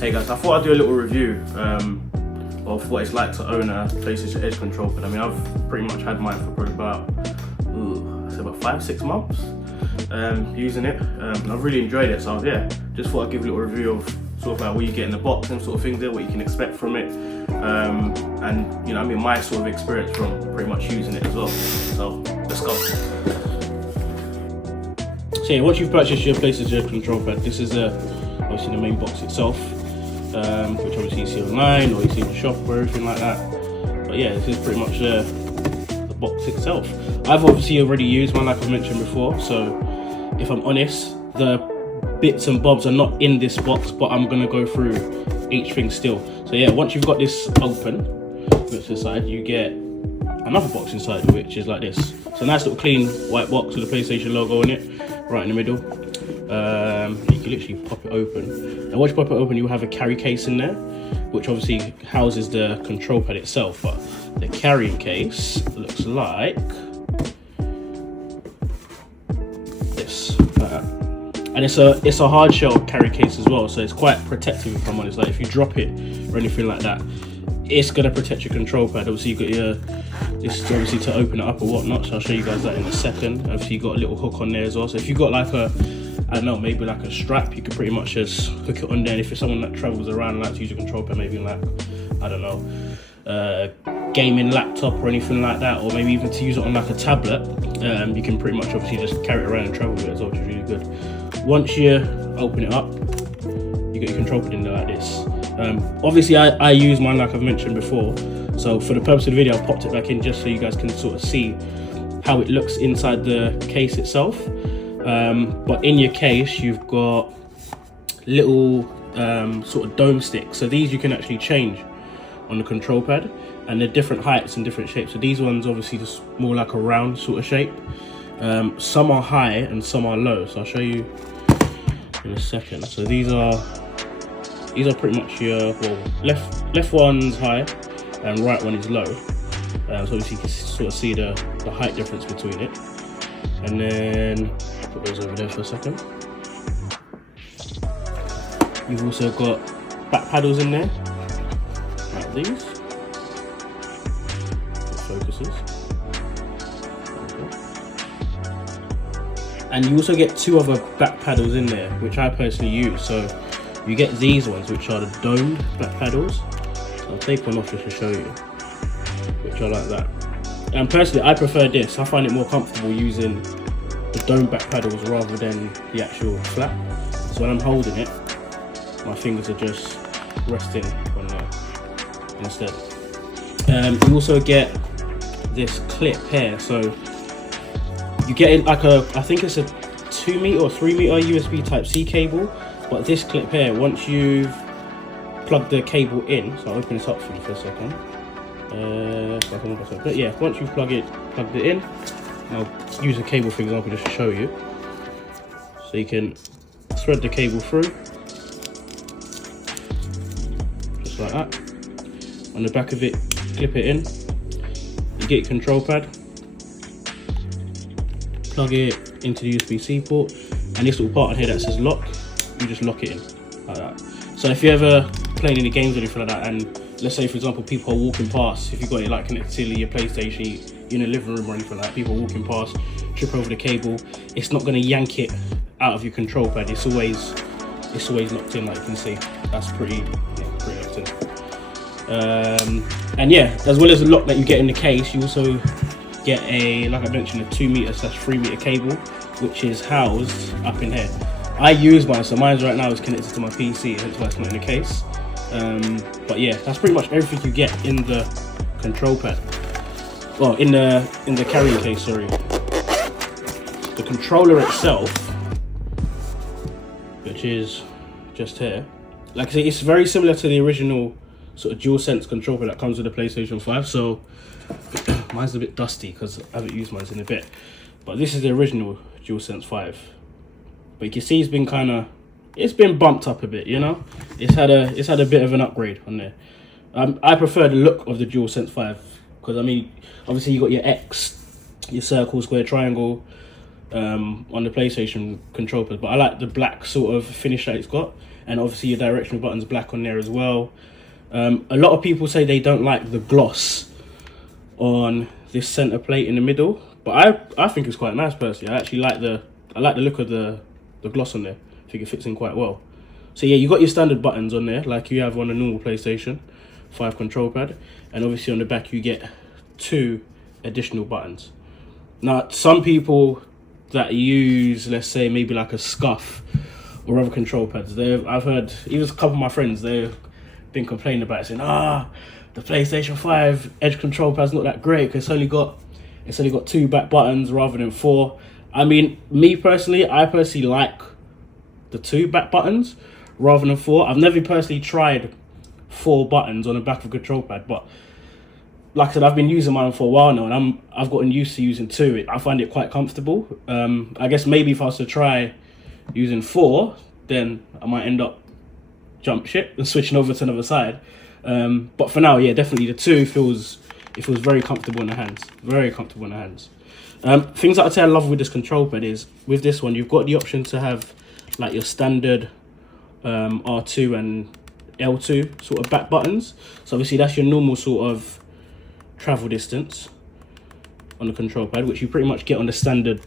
Hey guys, I thought I'd do a little review of what it's like to own a PlayStation Edge control pad. I mean, I've pretty much had mine for probably about 5-6 months using it. I've really enjoyed it, so yeah, just thought I'd give a little review of sort of like what you get in the box and sort of things there, what you can expect from it, and you know, I mean, my sort of experience from pretty much using it as well. So let's go. So yeah, once you've purchased your PlayStation control pad, this is obviously the main box itself, which obviously you see online or you see in the shop or everything like that. But yeah, this is pretty much the box itself. I've obviously already used one, like I mentioned before, so if I'm honest, the bits and bobs are not in this box, but I'm gonna go through each thing still. So yeah, once you've got this open, which to the side, you get another box inside, which is like this. It's a nice little clean white box with the PlayStation logo on it, right in the middle. You can literally pop it open, and once you pop it open, you have a carry case in there, which obviously houses the control pad itself. But the carrying case looks like this, and it's a hard shell carry case as well, so it's quite protective, if I'm honest. Like if you drop it or anything like that, it's gonna protect your control pad. Obviously you got this is obviously to open it up or whatnot, so I'll show you guys that in a second. Obviously you got a little hook on there as well, so if you've got like a, I don't know, maybe like a strap, you could pretty much just hook it on there. And if it's someone that travels around and likes to use a control pad, maybe like, I don't know, gaming laptop or anything like that, or maybe even to use it on like a tablet, you can pretty much obviously just carry it around and travel with it as well, which is really good. Once you open it up, you got your control pad in there like this. Obviously I use mine like I've mentioned before, so for the purpose of the video I popped it back in just so you guys can sort of see how it looks inside the case itself. But in your case you've got little sort of dome sticks, so these you can actually change on the control pad, and they're different heights and different shapes. So these ones obviously just more like a round sort of shape. Some are high and some are low, so I'll show you in a second. So these are pretty much your, well, left one's high and right one is low. So obviously you can sort of see the height difference between it. And then put those over there for a second. You've also got back paddles in there, like these. It focuses. And you also get two other back paddles in there, which I personally use. So you get these ones, which are the domed back paddles. So I'll take one off just to show you, which are like that. And personally, I prefer this. I find it more comfortable using the dome back paddles rather than the actual flat. So when I'm holding it, my fingers are just resting on there instead. You also get this clip here. So you get it like I think it's a 2 meter or 3 meter USB Type-C cable. But this clip here, once you've plugged the cable in, so I'll open this up for you for a second. But yeah, once you've plugged it in, I'll use a cable for example just to show you. So you can thread the cable through, just like that. On the back of it, clip it in. You get your control pad, plug it into the USB-C port, and this little part on here that says lock, you just lock it in like that. So if you're ever playing any games or anything like that, and let's say for example people are walking past, if you've got it like connected to your PlayStation, you're in a living room or anything like that, people are walking past, trip over the cable, it's not going to yank it out of your control pad. It's always locked in, like you can see. That's pretty locked in. And yeah, as well as the lock that you get in the case, you also get a, like I mentioned, a 2 meter / 3 meter cable, which is housed up in here. I use mine, so mine right now is connected to my PC, hence why it's not in the case. But yeah, that's pretty much everything you get in the control pad. Well, in the carrying case, sorry. The controller itself, which is just here, like I say, it's very similar to the original sort of DualSense controller that comes with the PlayStation 5. So mine's a bit dusty because I haven't used mine in a bit. But this is the original DualSense 5. But you can see it's been bumped up a bit, you know. It's had a bit of an upgrade on there. I prefer the look of the DualSense 5 because I mean, obviously you got your X, your circle, square, triangle, on the PlayStation control pad, but I like the black sort of finish that it's got, and obviously your directional button's black on there as well. A lot of people say they don't like the gloss on this center plate in the middle, but I think it's quite nice personally. I actually like the look of the gloss on there. I think it fits in quite well. So yeah, you got your standard buttons on there like you have on a normal PlayStation 5 control pad, and obviously on the back you get 2 additional buttons. Now some people that use, let's say, maybe like a Scuff or other control pads, I've heard even a couple of my friends, they've been complaining about it, saying the PlayStation 5 Edge control pad's not that great because it's only got 2 back buttons rather than 4. I mean, I personally like the 2 back buttons rather than 4. I've never personally tried 4 buttons on the back of a control pad, but like I said, I've been using mine for a while now, and I've gotten used to using 2. I find it quite comfortable. I guess maybe if I was to try using 4, then I might end up jump ship and switching over to another side. But for now, yeah, definitely the 2 feels very comfortable in the hands. Very comfortable in the hands. Things that I'd say I love with this control pad is, with this one, you've got the option to have like your standard R2 and L2 sort of back buttons. So obviously that's your normal sort of travel distance on the control pad, which you pretty much get on the standard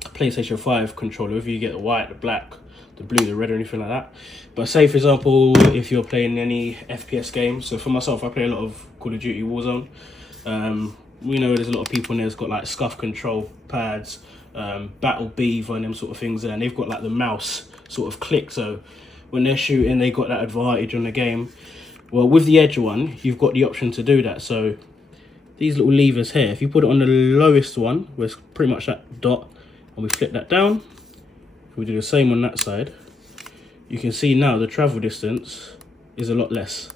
PlayStation 5 controller, whether you get the white, the black, the blue, the red, or anything like that. But say for example, if you're playing any FPS games, so for myself, I play a lot of Call of Duty Warzone. We know there's a lot of people in there that's got like Scuff control pads, Battle Beaver and them sort of things there, and they've got like the mouse sort of click, so when they're shooting they got that advantage on the game. Well, with the Edge one, you've got the option to do that. So these little levers here, if you put it on the lowest one, where it's pretty much that dot, and we flip that down, if we do the same on that side, you can see now the travel distance is a lot less.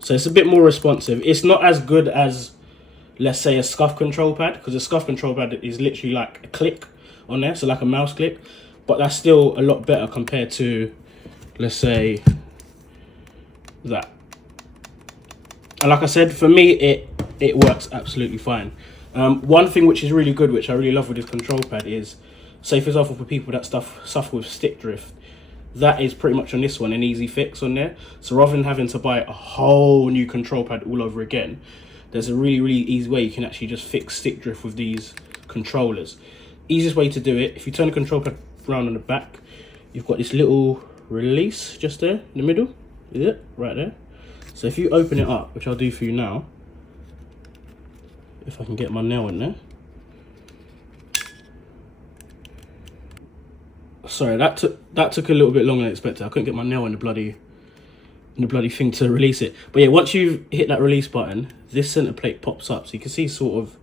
So it's a bit more responsive. It's not as good as, let's say, a Scuff control pad, because a Scuff control pad is literally like a click on there, so like a mouse click, but that's still a lot better compared to, let's say, that. And like I said, for me, it works absolutely fine. One thing which is really good, which I really love with this control pad, is, say for example, for people that suffer with stick drift, that is pretty much on this one an easy fix on there. So rather than having to buy a whole new control pad all over again, there's a really easy way you can actually just fix stick drift with these controllers. Easiest way to do it, if you turn the control pad around on the back, you've got this little release just there in the middle, is it? Right there. So if you open it up, which I'll do for you now, if I can get my nail in there. Sorry, that took a little bit longer than expected. I couldn't get my nail in the bloody thing to release it. But yeah, once you hit that release button, this center plate pops up, so you can see sort of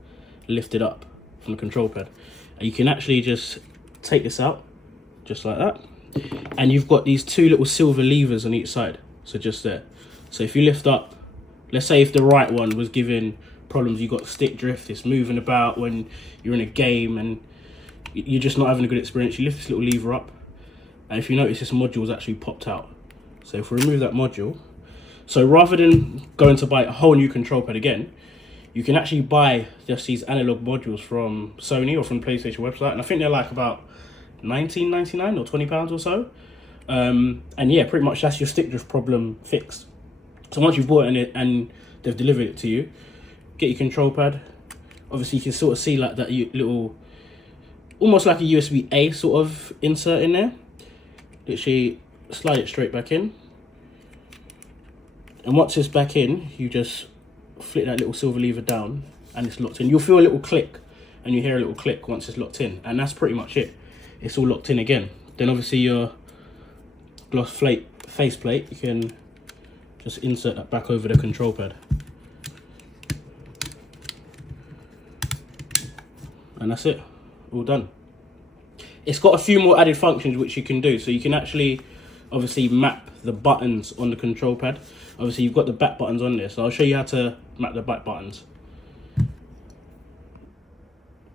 lifted up from the control pad, and you can actually just take this out just like that, and you've got these 2 little silver levers on each side, so just there. So if you lift up, let's say if the right one was giving problems, you got stick drift, it's moving about when you're in a game and you're just not having a good experience, you lift this little lever up, and if you notice, this module is actually popped out. So if we remove that module, so rather than going to buy a whole new control pad again, you can actually buy just these analog modules from Sony or from the PlayStation website, and I think they're like about £19.99 or £20 or so. And yeah, pretty much that's your stick drift problem fixed. So once you've bought it and they've delivered it to you, get your control pad. Obviously you can sort of see like that little, almost like a USB-A sort of insert in there. Literally slide it straight back in, and once it's back in, you just flick that little silver lever down and it's locked in. You'll feel a little click and you hear a little click once it's locked in, and that's pretty much it. It's all locked in again. Then obviously your gloss faceplate, you can just insert that back over the control pad, and that's it, all done. It's got a few more added functions which you can do. So you can actually obviously map the buttons on the control pad. Obviously you've got the back buttons on there, so I'll show you how to map the back buttons.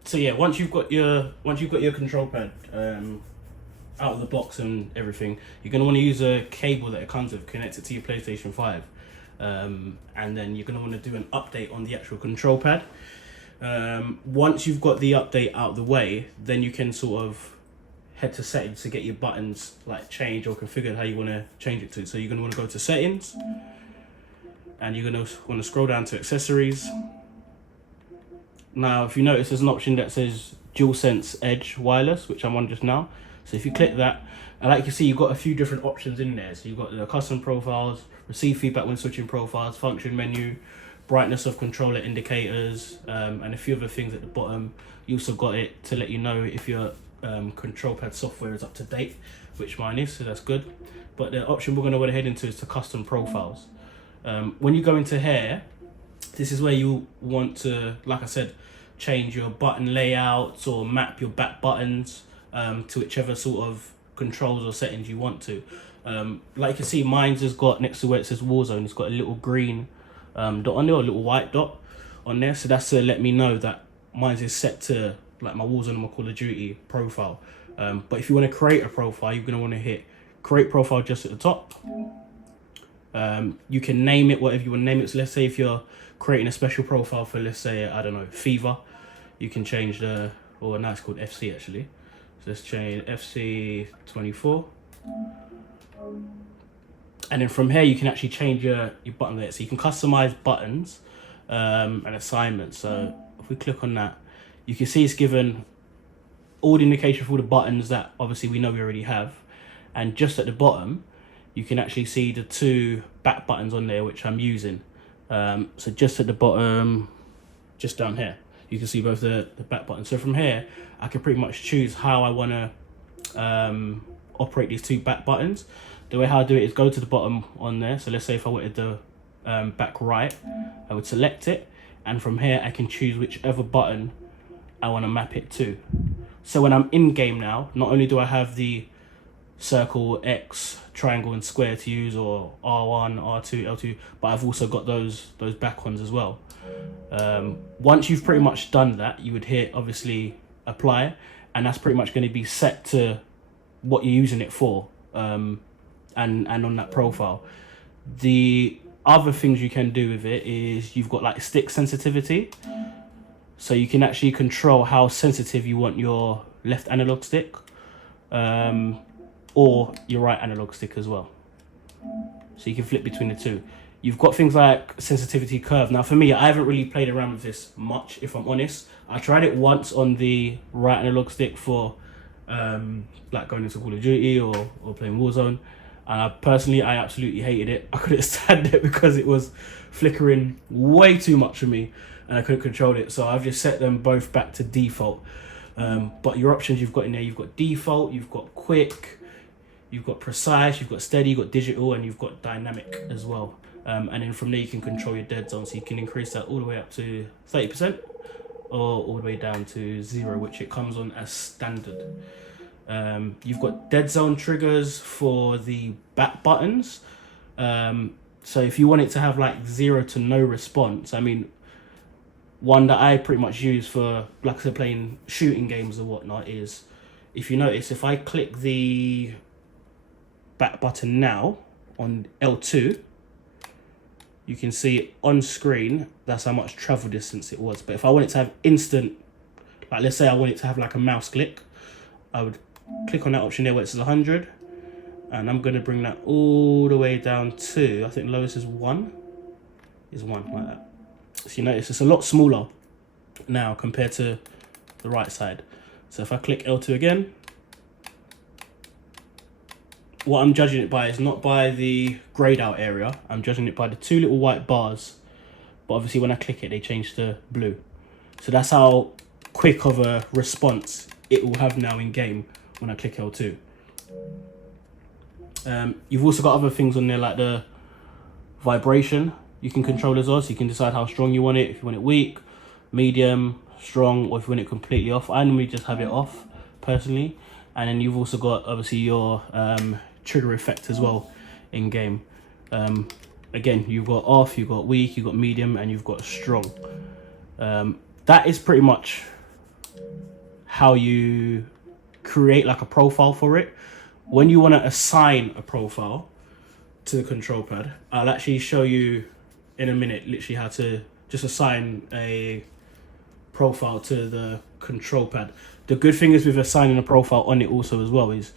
So yeah, once you've got your control pad out of the box and everything, you're going to want to use a cable that it comes with, connect it to your PlayStation 5, and then you're going to want to do an update on the actual control pad. Once you've got the update out of the way, then you can sort of head to settings to get your buttons like changed or configured how you want to change it to. So you're going to want to go to settings, and you're going to want to scroll down to accessories. Now, if you notice, there's an option that says DualSense Edge Wireless, which I'm on just now. So if you click that, and like you see, you've got a few different options in there. So you've got the custom profiles, receive feedback when switching profiles, function menu, brightness of controller indicators, and a few other things at the bottom. You also got it to let you know if your control pad software is up to date, which mine is, so that's good. But the option we're going to go ahead into is the custom profiles. When you go into here, this is where you want to, like I said, change your button layouts or map your back buttons to whichever sort of controls or settings you want to. Like you can see, mine's has got, next to where it says Warzone, it's got a little green dot on there, or a little white dot on there. So that's to let me know that mine's is set to like my Warzone and my Call of Duty profile. But if you want to create a profile, you're going to want to hit create profile just at the top. You can name it whatever you want to name it. So let's say if you're creating a special profile for, let's say, I don't know, Fever, you can change the, or now it's called FC actually. So let's change FC 24. And then from here, you can actually change your button there. So you can customize buttons and assignments. So if we click on that, you can see it's given all the indication for all the buttons that obviously we know we already have. And just at the bottom, you can actually see the two back buttons on there, which I'm using. So just at the bottom, just down here, you can see both the back buttons. So from here, I can pretty much choose how I want to operate these two back buttons. The way how I do it is go to the bottom on there. So let's say if I wanted the back right, I would select it. And from here, I can choose whichever button I want to map it to. So when I'm in game now, not only do I have the circle, X, triangle and square to use, or R1, R2, L2, but I've also got those back ones as well. Once you've pretty much done that, you would hit obviously apply, and that's pretty much going to be set to what you're using it for, and on that profile. The other things you can do with it is you've got like stick sensitivity, so you can actually control how sensitive you want your left analog stick, or your right analog stick as well. So you can flip between the two. You've got things like sensitivity curve. Now for me, I haven't really played around with this much, if I'm honest. I tried it once on the right analog stick for like going into Call of Duty or playing Warzone. And I absolutely hated it. I couldn't stand it because it was flickering way too much for me and I couldn't control it. So I've just set them both back to default. But your options you've got in there, you've got default, you've got quick, you've got precise, you've got steady, you've got digital, and you've got dynamic as well. And then from there you can control your dead zone. So you can increase that all the way up to 30% or all the way down to 0, which it comes on as standard. You've got dead zone triggers for the back buttons. So if you want it to have like 0 to no response, I mean, one that I pretty much use for, like I said, playing shooting games or whatnot is, if you notice, if I click the back button now on L2, you can see on screen that's how much travel distance it was. But if I want it to have instant, like let's say I want it to have like a mouse click, I would click on that option there where it says 100, and I'm going to bring that all the way down to, I think lowest is 1 like that. So you notice it's a lot smaller now compared to the right side. So if I click L2 again, what I'm judging it by is not by the grayed out area, I'm judging it by the two little white bars, but obviously when I click it they change to blue. So that's how quick of a response it will have now in game when I click L2. You've also got other things on there like the vibration you can control as well, so you can decide how strong you want it, if you want it weak, medium, strong, or if you want it completely off. I normally just have it off personally. And then you've also got obviously your trigger effect as well in game. Again, you've got off, you've got weak, you've got medium, and you've got strong. That is pretty much how you create like a profile for it. When you want to assign a profile to the control pad, I'll actually show you in a minute literally how to just assign a profile to the control pad. The good thing is with assigning a profile on it also as well is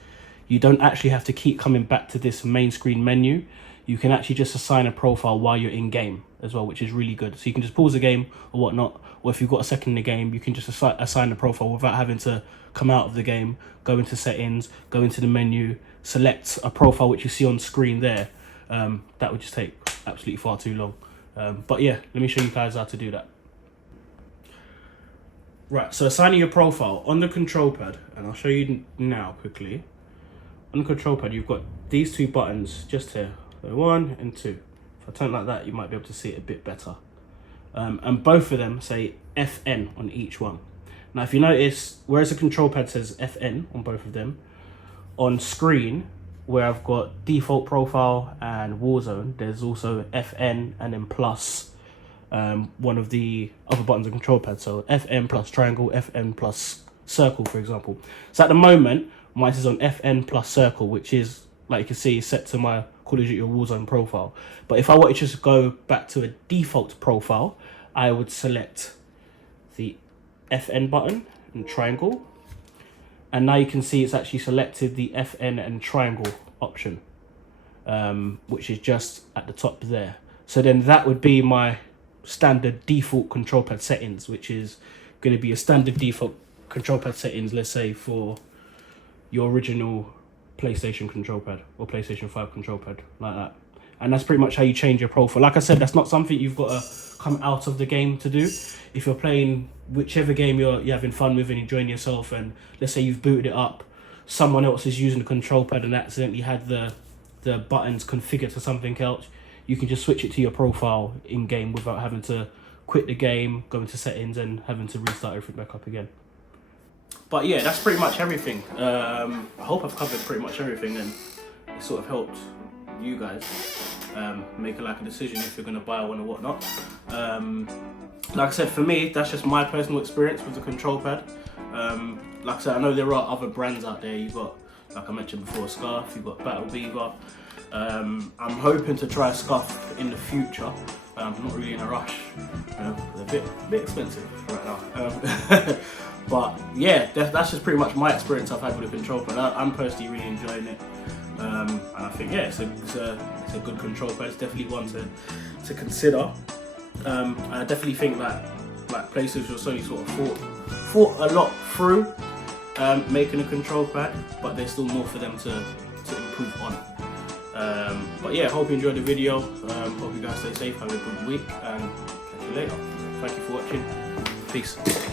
you don't actually have to keep coming back to this main screen menu. You can actually just assign a profile while you're in game as well, which is really good. So you can just pause the game or whatnot, or if you've got a second in the game, you can just assign a profile without having to come out of the game, go into settings, go into the menu, select a profile which you see on screen there. That would just take absolutely far too long. But yeah, let me show you guys how to do that. Right, so assigning your profile on the control pad, and I'll show you now quickly. On the control pad, you've got these two buttons just here, so 1 and 2. If I turn it like that, you might be able to see it a bit better. And both of them say FN on each one. Now, if you notice, whereas the control pad says FN on both of them, on screen, where I've got default profile and Warzone, there's also FN and then plus one of the other buttons on the control pad. So FN plus triangle, FN plus circle, for example. So at the moment, mine is on FN plus circle, which is, like you can see, set to my Call of Duty Warzone profile. But if I wanted to just go back to a default profile, I would select the FN button and triangle. And now you can see it's actually selected the FN and triangle option, which is just at the top there. So then that would be my standard default control pad settings, which is going to be a standard default control pad settings, let's say for your original PlayStation control pad or PlayStation 5 control pad, like that. And that's pretty much how you change your profile. Like I said, that's not something you've got to come out of the game to do. If you're playing whichever game you're having fun with and enjoying yourself, and let's say you've booted it up, someone else is using the control pad and accidentally had the buttons configured to something else, you can just switch it to your profile in game without having to quit the game, go into settings and having to restart everything back up again. But yeah, that's pretty much everything. I hope I've covered pretty much everything and it sort of helped you guys make a decision if you're going to buy one or whatnot. Like I said, for me, that's just my personal experience with the control pad. Like I said, I know there are other brands out there. You've got, like I mentioned before, Scarf, you've got Battle Beaver. I'm hoping to try Scarf in the future. I'm not really in a rush. They're a bit expensive right now. But yeah, that's just pretty much my experience I've had with the control pad. I'm personally really enjoying it. And I think, yeah, it's a good control pad. It's definitely one to consider. I definitely think that PlayStation or Sony sort of thought a lot through making a control pad, but there's still more for them to improve on. But yeah, hope you enjoyed the video. Hope you guys stay safe, have a good week, and catch you later. Thank you for watching. Peace.